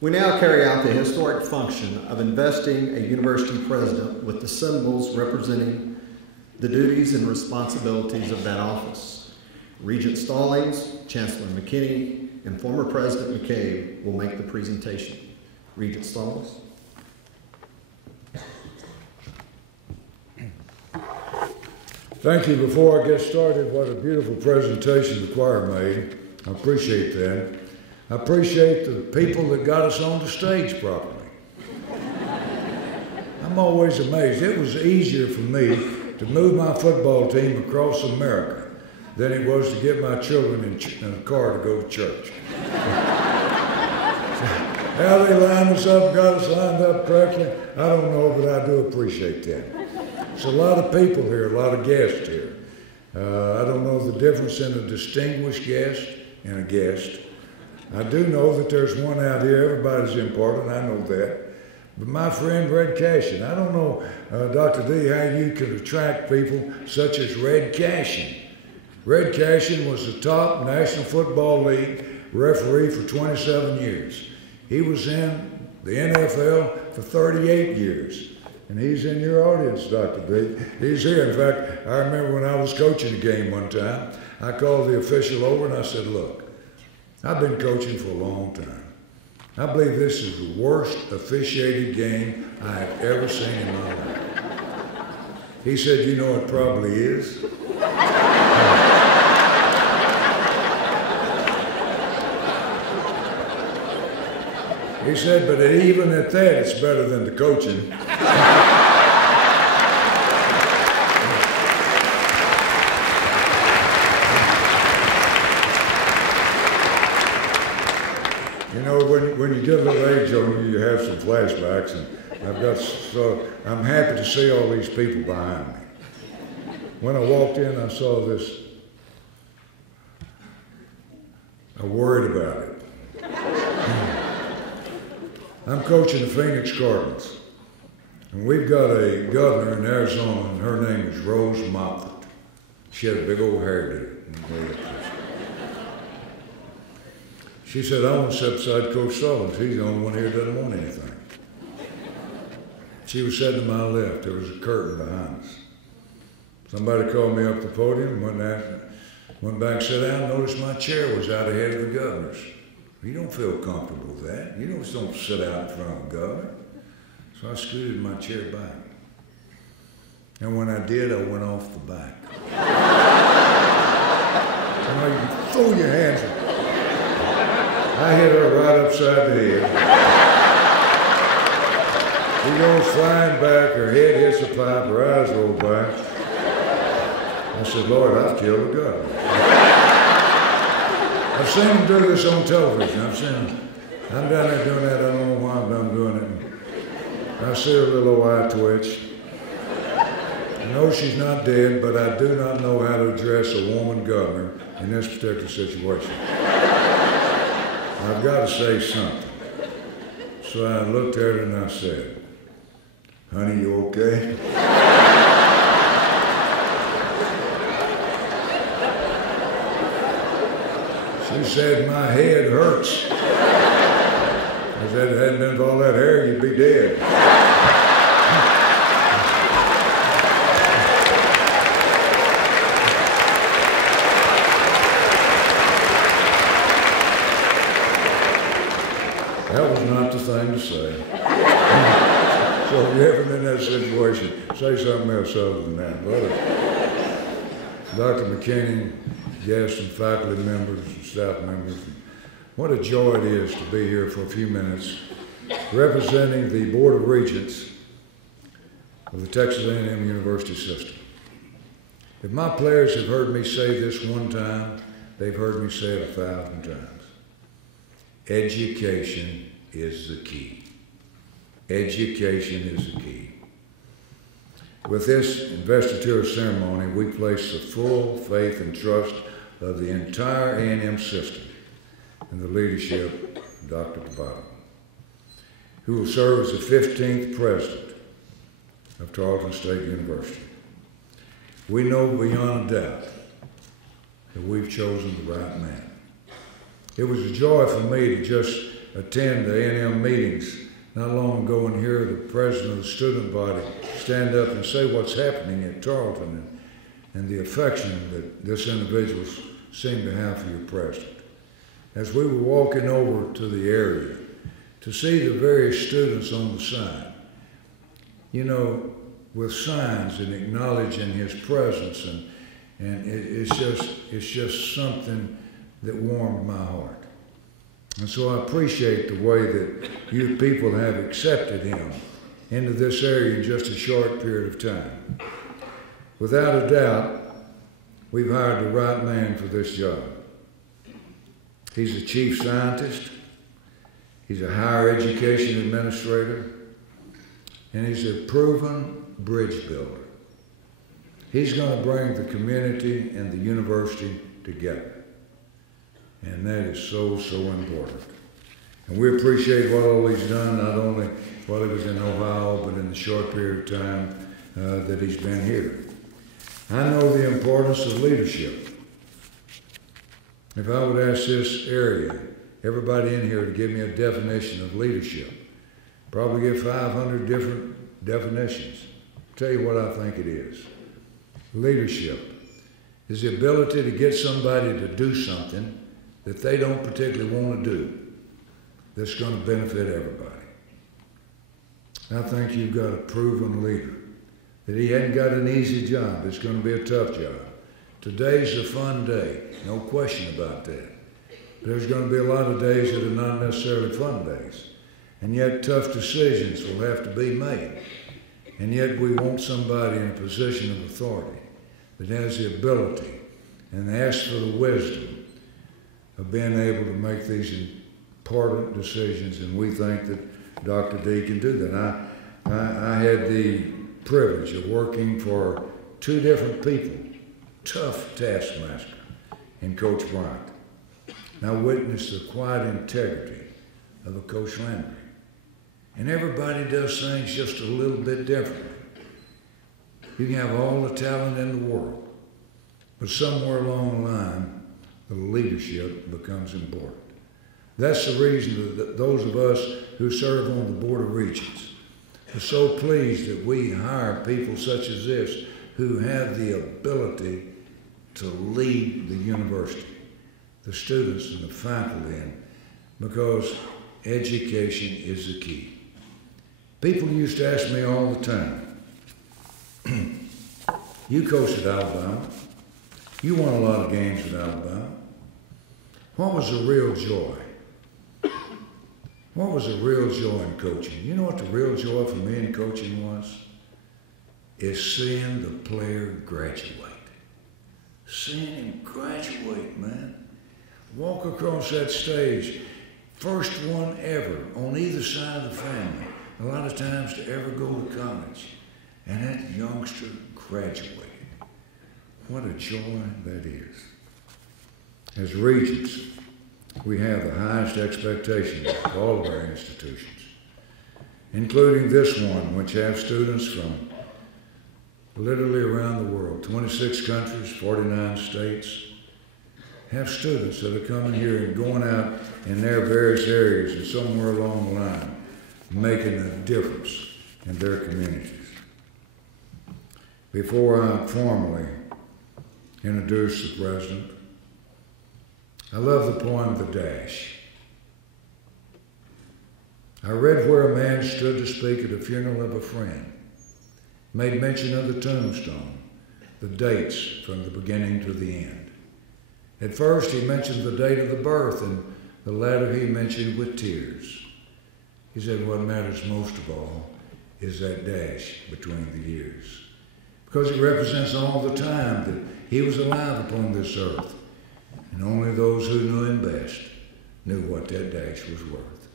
We now carry out the historic function of investing a university president with the symbols representing the duties and responsibilities of that office. Regent Stallings, Chancellor McKinney, and former President McCabe will make the presentation. Regent Stallings. Thank you. Before I get started, what a beautiful presentation the choir made. I appreciate that. I appreciate the people that got us on the stage properly. I'm always amazed. It was easier for me to move my football team across America than it was to get my children in a car to go to church. How they lined us up, got us lined up correctly, I don't know, but I do appreciate that. There's a lot of people here, a lot of guests here. I don't know the difference in a distinguished guest and a guest. I do know that there's one out here, everybody's important, I know that. But my friend Red Cashin, I don't know, Dr. D, how you can attract people such as Red Cashin. Red Cashin was the top National Football League referee for 27 years. He was in the NFL for 38 years. And he's in your audience, Dr. D. He's here. In fact, I remember when I was coaching a game one time, I called the official over and I said, look, I've been coaching for a long time. I believe this is the worst officiated game I have ever seen in my life. He said, you know, it probably is. He said, but even at that, it's better than the coaching. You know, when you get a little age on you, you have some flashbacks, and I'm happy to see all these people behind me. When I walked in, I saw this. I worried about it. I'm coaching the Phoenix Cardinals, and we've got a governor in Arizona, and her name is Rose Moffett. She had a big old hairdo. She said, I want to sit beside Coach Stallings. He's the only one here that doesn't want anything. She was sitting to my left. There was a curtain behind us. Somebody called me up the podium, went back and sat down, noticed my chair was out ahead of the governor's. You don't feel comfortable with that. You don't sit out in front of the governor. So I scooted my chair back. And when I did, I went off the back. You know, you throw your hands up. I hit her right upside the head. She goes flying back, her head hits the pipe, her eyes roll back. I said, Lord, I've killed the governor. I've seen him do this on television. I'm down there doing that, I don't know why I'm doing it. I see her little eye twitch. I know she's not dead, but I do not know how to address a woman governor in this particular situation. I've got to say something. So I looked at her and I said, honey, you okay? She said, my head hurts. I said, if it hadn't been for all that hair, you'd be dead. That was not the thing to say. So if you're ever in that situation, say something else other than that. Brother. Dr. McKinney, guests and faculty members and staff members, what a joy it is to be here for a few minutes representing the Board of Regents of the Texas A&M University system. If my players have heard me say this one time, they've heard me say it 1,000 times. Education is the key. Education is the key. With this investiture ceremony, we place the full faith and trust of the entire A&M system in the leadership of Dr. Dottavio, who will serve as the 15th president of Tarleton State University. We know beyond a doubt that we've chosen the right man. It was a joy for me to just attend the A&M meetings not long ago and hear the president of the student body stand up and say what's happening at Tarleton and the affection that this individual seemed to have for your president. As we were walking over to the area to see the various students on the side, you know, with signs and acknowledging his presence, and it's just something that warmed my heart. And so I appreciate the way that you people have accepted him into this area in just a short period of time. Without a doubt, we've hired the right man for this job. He's a chief scientist, he's a higher education administrator, and he's a proven bridge builder. He's going to bring the community and the university together. And that is so, so important. And we appreciate what all he's done, not only while he was in Ohio, but in the short period of time that he's been here. I know the importance of leadership. If I would ask this area, everybody in here, to give me a definition of leadership, probably get 500 different definitions. I'll tell you what I think it is. Leadership is the ability to get somebody to do something that they don't particularly want to do that's going to benefit everybody. I think you've got a proven leader, that he hadn't got an easy job. It's going to be a tough job. Today's a fun day, no question about that. There's going to be a lot of days that are not necessarily fun days, and yet tough decisions will have to be made. And yet we want somebody in a position of authority that has the ability and asks for the wisdom of being able to make these important decisions, and we think that Dr. D can do that. I had the privilege of working for two different people, tough taskmaster, and Coach Bryant. And I witnessed the quiet integrity of a Coach Landry. And everybody does things just a little bit differently. You can have all the talent in the world, but somewhere along the line, the leadership becomes important. That's the reason that those of us who serve on the Board of Regents are so pleased that we hire people such as this who have the ability to lead the university, the students and the faculty, because education is the key. People used to ask me all the time, you coached at Alabama, you won a lot of games at Alabama. What was the real joy? What was the real joy in coaching? You know what the real joy for me in coaching was? Is seeing the player graduate. Seeing him graduate, man. Walk across that stage, first one ever on either side of the family, a lot of times to ever go to college. And that youngster graduated. What a joy that is. As Regents, we have the highest expectations of all of our institutions, including this one, which have students from literally around the world, 26 countries, 49 states, have students that are coming here and going out in their various areas and somewhere along the line making a difference in their communities. Before I formally introduce the president, I love the poem, The Dash. I read where a man stood to speak at a funeral of a friend, made mention of the tombstone, the dates from the beginning to the end. At first he mentioned the date of the birth, and the latter he mentioned with tears. He said what matters most of all is that dash between the years, because it represents all the time that he was alive upon this earth. And only those who knew him best knew what that dash was worth.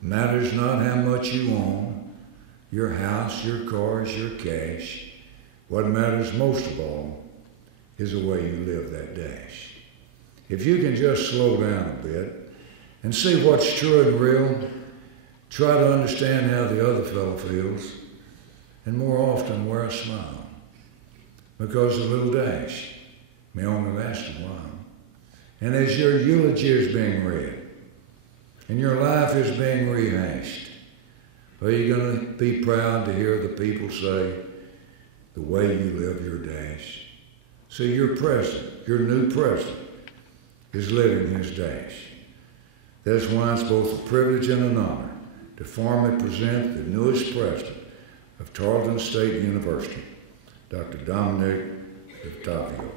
Matters not how much you own, your house, your cars, your cash. What matters most of all is the way you live that dash. If you can just slow down a bit and see what's true and real, try to understand how the other fellow feels, and more often wear a smile, because a little dash may only last a while. And as your eulogy is being read, and your life is being rehashed. Are you going to be proud to hear the people say the way you live your dash? See, your president, your new president, is living his dash. That's why it's both a privilege and an honor to formally present the newest president of Tarleton State University, Dr. Dottavio.